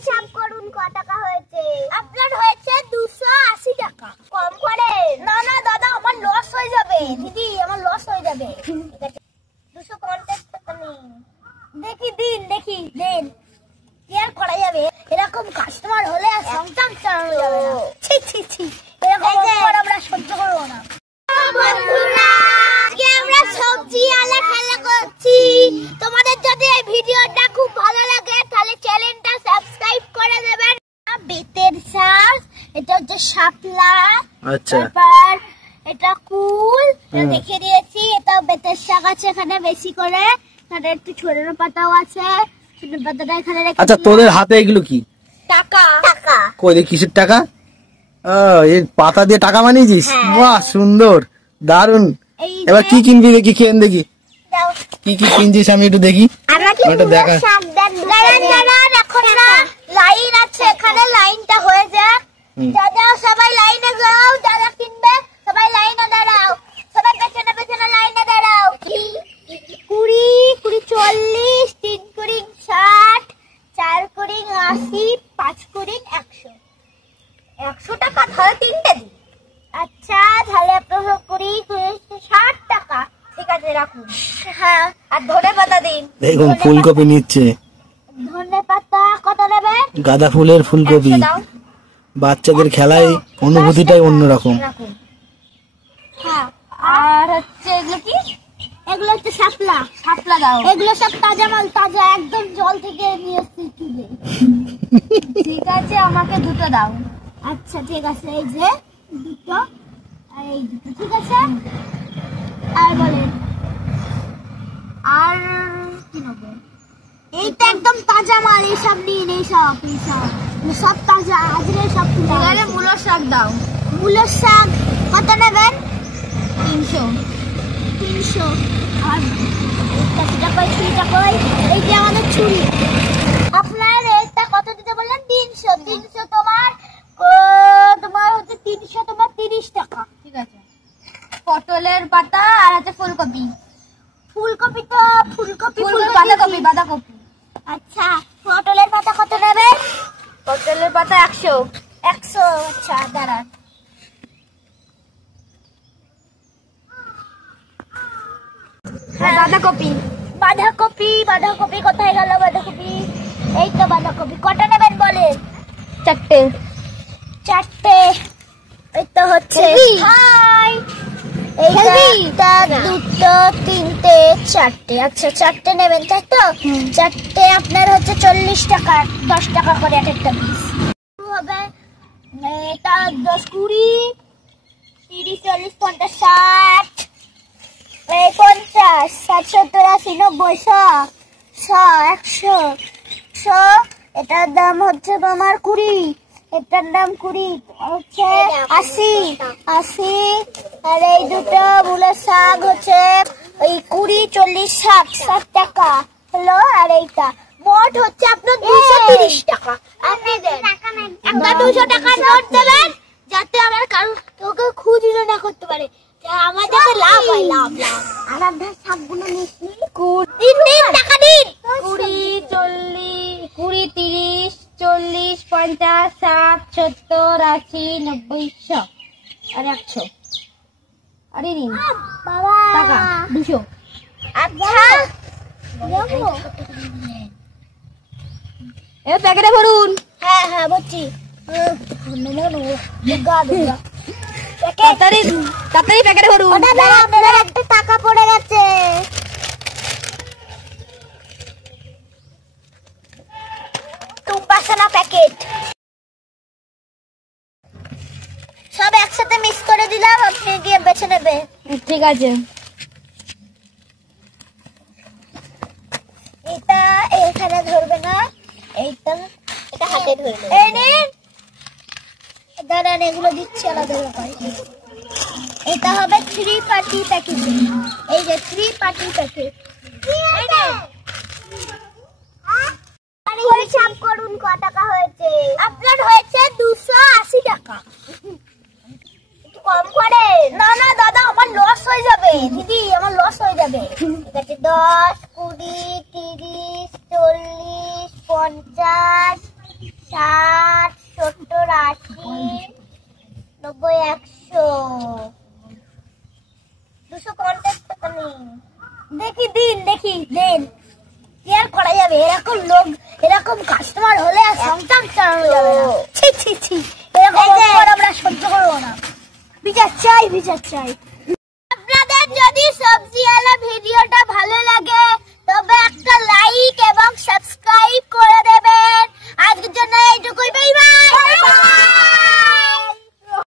হিসাব করুন কত টাকা হয়েছে। আপনার হয়েছে 280 টাকা। কম করে। না না দাদা আমার লস হয়ে যাবে। দিদি আমার লস হয়ে যাবে। ঠিক আছে 250 টাকা নিন। দেখি দিন কি আর করা যাবে। এরকম কাস্টমার হলে আর সংসার চালানো যাবে না। ছি এরকম আমরা সহ্য করবো না। বন্ধুরা আজকে আমরা সবজি আলা খেলা করছি। তোমাদের যদি এই ভিডিওটা খুব ভালো লাগে তাহলে চ্যানেলটা সাবস্ক্রাইব করে দেবেন। বেতের শাক, এটা হচ্ছে শাপলা, আচ্ছা তারপর এটা কুল, এটা দেখে দিয়েছি। এটা বেতের শাক আছে এখানে বেশি করে, তাহলে একটু ছোট পাতাও আছে। ছোট পাতাটা এখানে রেখে। আচ্ছা তোদের হাতে এগুলো কি? টাকা। কই দেখি কিসের টাকা? এই পাতা দিয়ে টাকা বানিয়েছিস? বাহ সুন্দর, দারুন। এবার কি কিনবি দেখি, খেয়ে দেখি কি কি কিনছিস, আমি একটু দেখি। ওটা দেখা। এখন না লাইন আছে, এখানে লাইনটা হয়ে যাক। দাদা সবাই লাইনে যাও, যারা কিনবে সবাই লাইনে দাঁড়াও। সবাই পেছনে লাইনে দাঁড়াও। 20, 40, 3 কুড়ি 60, 4 কুড়ি 80, 5 কুড়ি 100। 100 টাকা তাহলে তিনটে দিন। আচ্ছা তাহলে আপনার 20, 60 টাকা। ঠিক আছে রাখুন। হ্যাঁ আর ধনে পাতা দিন। দেখুন ফুলকপি নিচ্ছে। ধনে পাতা কত নেবেন? গাঁদা ফুলের ফুলকপি। বাচ্চাদের খেলায় অনুভূতিটাই অন্যরকম। হ্যাঁ আর হচ্ছে এগুলো কি? এগুলো হচ্ছে শাপলা দাও। এগুলো সব তাজা মাল, তাজা একদম জল থেকে নিয়ে এসেছি তুলে। ঠিক আছে আমাকে দুটো দাও। আচ্ছা ঠিক আছে এই যে দুটো আর এই দুটো। ঠিক আছে আর বলেন আর কি নেব? এইটা একদম তাজা মাল, এইসব নিন। এইসব সব তাজা আজকে সব তুলে। তাহলে মূলোর শাক দাও। মূলোর শাক কত নেবেন? 300। আর এই যে আমাদের ছুরি। আপনার এটা কত দিতে বললেন? 300। 300 তোমার হচ্ছে 300 তোমার 30 টাকা। ঠিক আছে। পটলের পাতা আর আছে ফুলকপি। ফুলকপি বাঁধাকপি। আচ্ছা পটলের পাতা কত নেবেন? পটলের পাতা 100। আচ্ছা দাঁড়ান। বাঁধাকপি কোথায় গেল? বাঁধাকপি এই তো বাঁধাকপি। কটা নেবেন বলেন? 4টে। এই তো হচ্ছে। এইটা 2, 3, 4টে। আচ্ছা 4টে নেবেন তাই তো? 4টে আপনার হচ্ছে 40 টাকা। 10 টাকা করে একটা পিস হবে। এটা 10, 20, 30, 40, 50, 60, 50, 60, 70, 80, 90, 100, 100। এটার দাম হচ্ছে তোমার 20। এটার দাম 20 হচ্ছে 80। আর এই দুটো মূলের শাক হচ্ছে ওই 20, 40, 60 টাকা হলো। আর এইটা মোট হচ্ছে আপনার 230 টাকা। আপনি দেন একটা 200 টাকার নোট দেবেন, যাতে আমার কাউকে খুচরো না করতে পারে। আমার যাতে লাভ হয়। লাভ আর আপনার শাকগুলো নিচ্ছি 20 টাকা দিন। 20, 30, 40, 50, 60, 70, 80, 90, 100 আর 100। আরে নিন টাকা 200। আচ্ছা এ প্যাকেটে ভরুন। হ্যাঁ বলছি। তাড়াতাড়ি প্যাকেটে ভরুন। একটা টাকা পড়ে গেছে। তুমপাসানা প্যাকেট সব একসাথে মিক্স করে দিলাম, আপনি গিয়ে বেছে নেবে। ঠিক আছে। এটা এখানে ধরবে না, এটা হাতে ধরবে। এই নিন দাঁড়ান, এগুলো দিচ্ছি আলাদা করে। এটা হবে 3 পার্টি প্যাকেট। এই যে 3 পার্টি প্যাকেট। হিসাব করুন কত টাকা হয়েছে। আপনার হয়েছে 280 টাকা। একটু কম করে। না দাদা আমার লস হয়ে যাবে। দিদি আমার লস হয়ে যাবে। ঠিক আছে 10, 20, 30, 40, 50, 60, 70, 80, 90, 100, 250 টাকা নিন। দেখি দিন কি আর করা যাবে, এরকম কাস্টমার হলে আর সংসার চালানো যাবে না। ছি এরকম আমরা সহ্য করবো না। বিচার চাই।